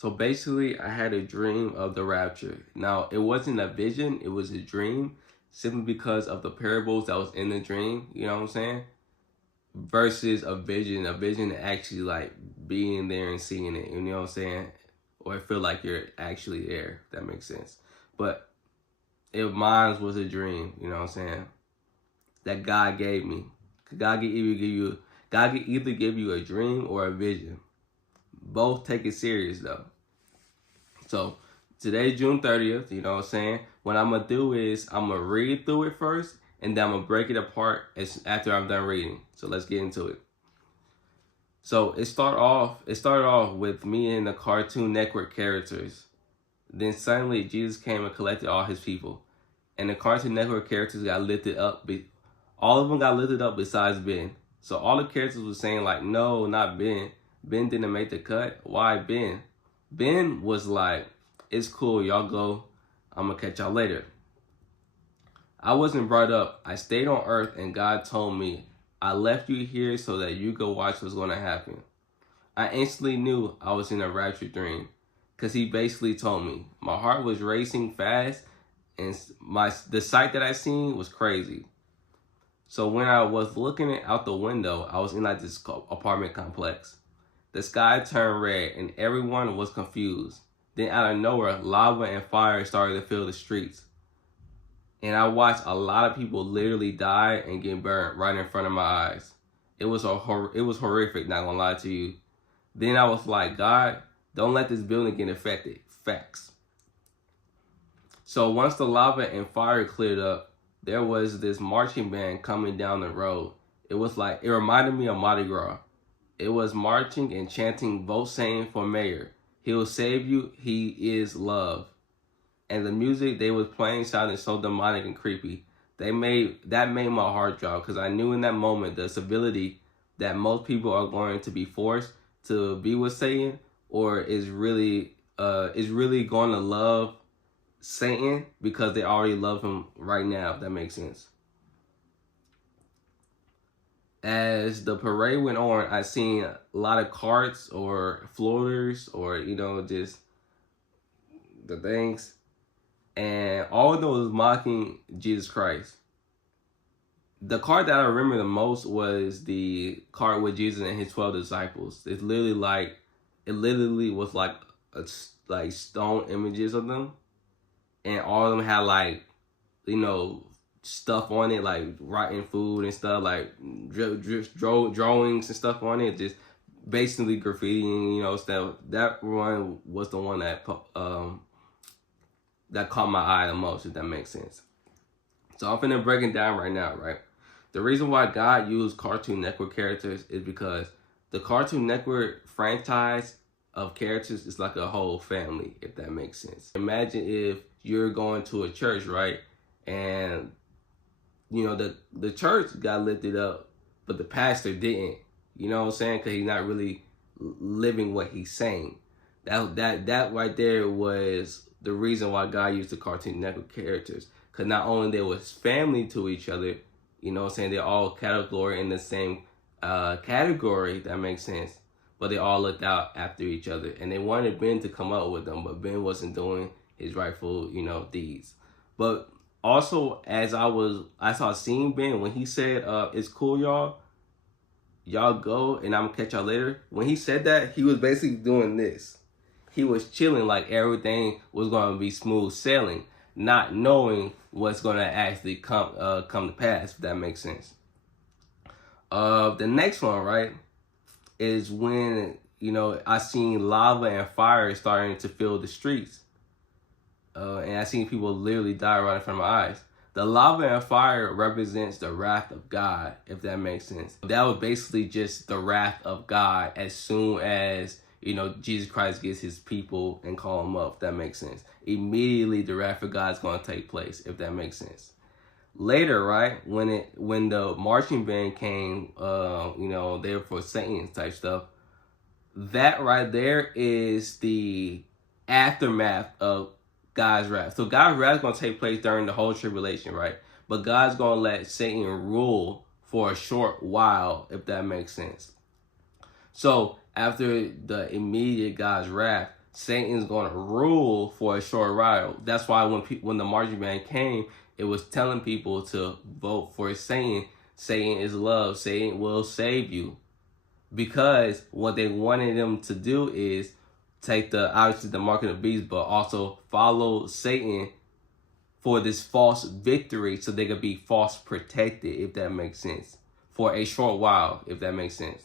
So basically, I had a dream of the rapture. Now, it wasn't a vision, it was a dream, simply because of the parables that was in the dream, you know what I'm saying? Versus a vision actually like being there and seeing it, you know what I'm saying? Or I feel like you're actually there, if that makes sense. But if mine was a dream, you know what I'm saying? That God gave me. God can either give you a dream or a vision. Both take it serious though. So today, June 30th, you know what I'm saying? What I'm gonna do is I'm gonna read through it first, and then I'm gonna break it apart after I'm done reading. So let's get into it. So it started off with me and the Cartoon Network characters. Then suddenly Jesus came and collected all his people. And the Cartoon Network characters got lifted up. All of them got lifted up besides Ben. So all the characters were saying like, no, not Ben. Ben didn't make the cut. Why Ben? Ben was like, it's cool, y'all go. I'm gonna catch y'all later. I wasn't brought up. I stayed on earth and God told me, I left you here so that you could watch what's gonna happen. I instantly knew I was in a rapture dream because he basically told me. My heart was racing fast and the sight that I seen was crazy. So when I was looking out the window, I was in like this apartment complex. The sky turned red and everyone was confused. Then out of nowhere, lava and fire started to fill the streets. And I watched a lot of people literally die and get burned right in front of my eyes. It was horrific, not gonna lie to you. Then I was like, God, don't let this building get affected. Facts. So once the lava and fire cleared up, there was this marching band coming down the road. It reminded me of Mardi Gras. It was marching and chanting, vote Satan for mayor. He'll save you, he is love. And the music they was playing sounded so demonic and creepy. That made my heart drop because I knew in that moment the civility that most people are going to be forced to be with Satan, or is really going to love Satan because they already love him right now, if that makes sense. As the parade went on, I seen a lot of carts or floaters or, just the things. And all of them was mocking Jesus Christ. The cart that I remember the most was the cart with Jesus and his 12 disciples. It literally was like stone images of them. And all of them had stuff on it, like rotten food and stuff, like drawings and stuff on it, just basically graffitiing, stuff. That one was the one that caught my eye the most, if that makes sense. So I'm finna break it down right now, right? The reason why God used Cartoon Network characters is because the Cartoon Network franchise of characters is like a whole family, if that makes sense. Imagine if you're going to a church, right? And the church got lifted up, but the pastor didn't. You know what I'm saying? Because he's not really living what he's saying. That right there was the reason why God used the Cartoon Network characters. Because not only they was family to each other, you know what I'm saying, they're all category in the same category, if that makes sense. But they all looked out after each other. And they wanted Ben to come up with them, but Ben wasn't doing his rightful, deeds. But also, as I saw seeing Ben, when he said, it's cool, y'all go and I'm gonna catch y'all later. When he said that, he was basically doing this. He was chilling like everything was gonna be smooth sailing, not knowing what's gonna actually come to pass, if that makes sense. The next one, right, is when, I seen lava and fire starting to fill the streets. And I seen people literally die right in front of my eyes. The lava and fire represents the wrath of God, if that makes sense. That was basically just the wrath of God as soon as, Jesus Christ gets his people and call them up, if that makes sense. Immediately the wrath of God is going to take place, if that makes sense. Later, right, when the marching band came, they were for Satan type stuff, that right there is the aftermath of God's wrath. So God's wrath is going to take place during the whole tribulation, right? But God's going to let Satan rule for a short while, if that makes sense. So after the immediate God's wrath, Satan's going to rule for a short while. That's why when the marching band came, it was telling people to vote for Satan. Satan is love. Satan will save you. Because what they wanted them to do is take obviously the mark of the beast, but also follow Satan for this false victory so they could be false protected, if that makes sense. For a short while, if that makes sense.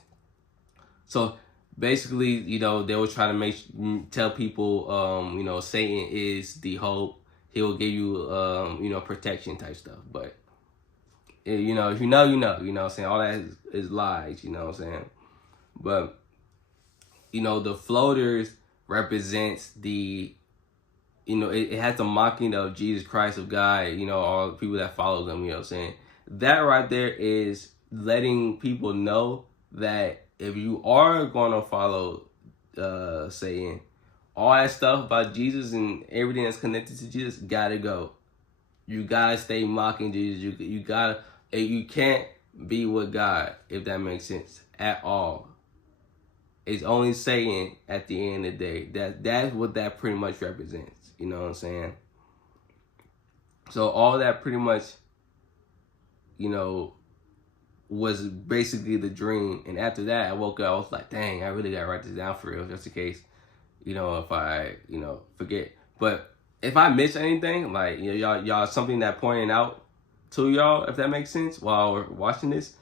So basically, you know, they were trying to tell people, you know, Satan is the hope. He will give you, you know, protection type stuff. But, you know, if you know, you know what I'm saying? All that is lies, you know what I'm saying? But, you know, the floaters represents the, you know, it has the mocking of Jesus Christ, of God, you know, all the people that follow them, you know what I'm saying? That right there is letting people know that if you are going to follow Satan, all that stuff about Jesus and everything that's connected to Jesus gotta go. You gotta stay mocking Jesus. You can't be with God, if that makes sense, at all. It's only Satan at the end of the day. That's what that pretty much represents. You know what I'm saying? So all that pretty much, you know, was basically the dream. And after that, I woke up, I was like, dang, I really gotta write this down for real, just in case, you know, if I, you know, forget. But if I miss anything, like, you know, y'all something that pointing out to y'all, if that makes sense, while we're watching this,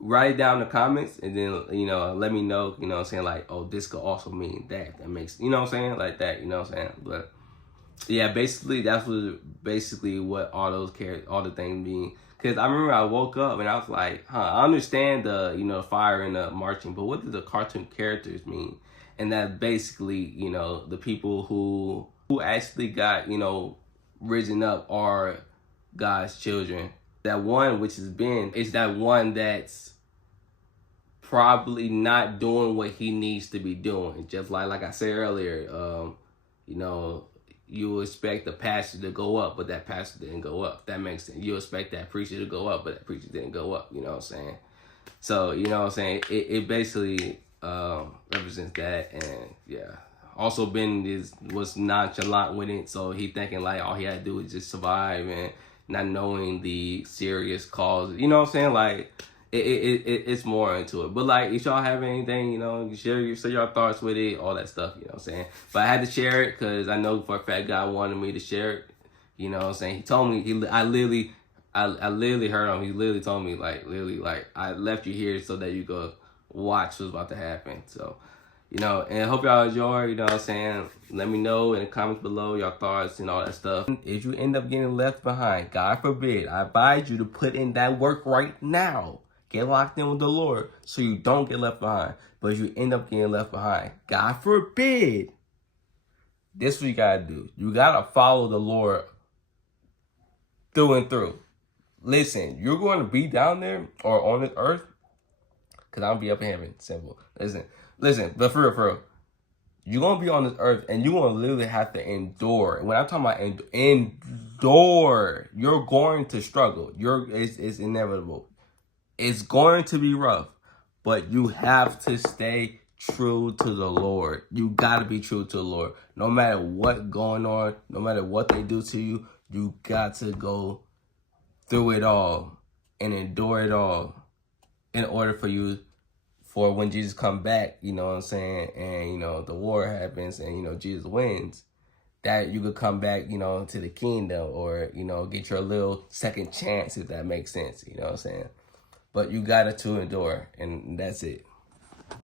write it down in the comments, and then, you know, let me know, you know what I'm saying, like, oh, this could also mean that. That makes, you know what I'm saying, like that, you know what I'm saying. But yeah, basically, that's what all the things mean. Because I remember I woke up and I was like, I understand the, you know, fire and the marching, but what do the cartoon characters mean? And that basically, you know, the people who actually got, you know, risen up are God's children. That one, which is Ben, is that one that's probably not doing what he needs to be doing. Just like I said earlier, you know, you expect the pastor to go up, but that pastor didn't go up. That makes sense. You expect that preacher to go up, but that preacher didn't go up. You know what I'm saying? So, you know what I'm saying? It basically represents that. And yeah. Also, Ben was nonchalant with it. So he thinking like all he had to do was just survive and not knowing the serious causes. You know what I'm saying? Like, it's more into it. But like, if y'all have anything, you know, share your thoughts with it, all that stuff, you know what I'm saying? But I had to share it because I know for a fact God wanted me to share it. You know what I'm saying? He told me, I literally heard him. He literally told me, like, I left you here so that you could watch what's about to happen. So, you know, and I hope y'all enjoy, you know what I'm saying? Let me know in the comments below your thoughts and all that stuff. If you end up getting left behind, God forbid, I advise you to put in that work right now. Get locked in with the Lord so you don't get left behind. But if you end up getting left behind, God forbid, this is what you gotta do. You gotta follow the Lord through and through. Listen, you're going to be down there or on this earth, because I'll be up in heaven. Simple. Listen, but for real, you're going to be on this earth and you're going to literally have to endure. And when I'm talking about endure, you're going to struggle. It's inevitable. It's going to be rough, but you have to stay true to the Lord. You got to be true to the Lord. No matter what's going on, no matter what they do to you, you got to go through it all and endure it all in order for when Jesus come back, you know what I'm saying, and, you know, the war happens and, you know, Jesus wins, that you could come back, you know, to the kingdom or, you know, get your little second chance, if that makes sense, you know what I'm saying. But you got to endure, and that's it.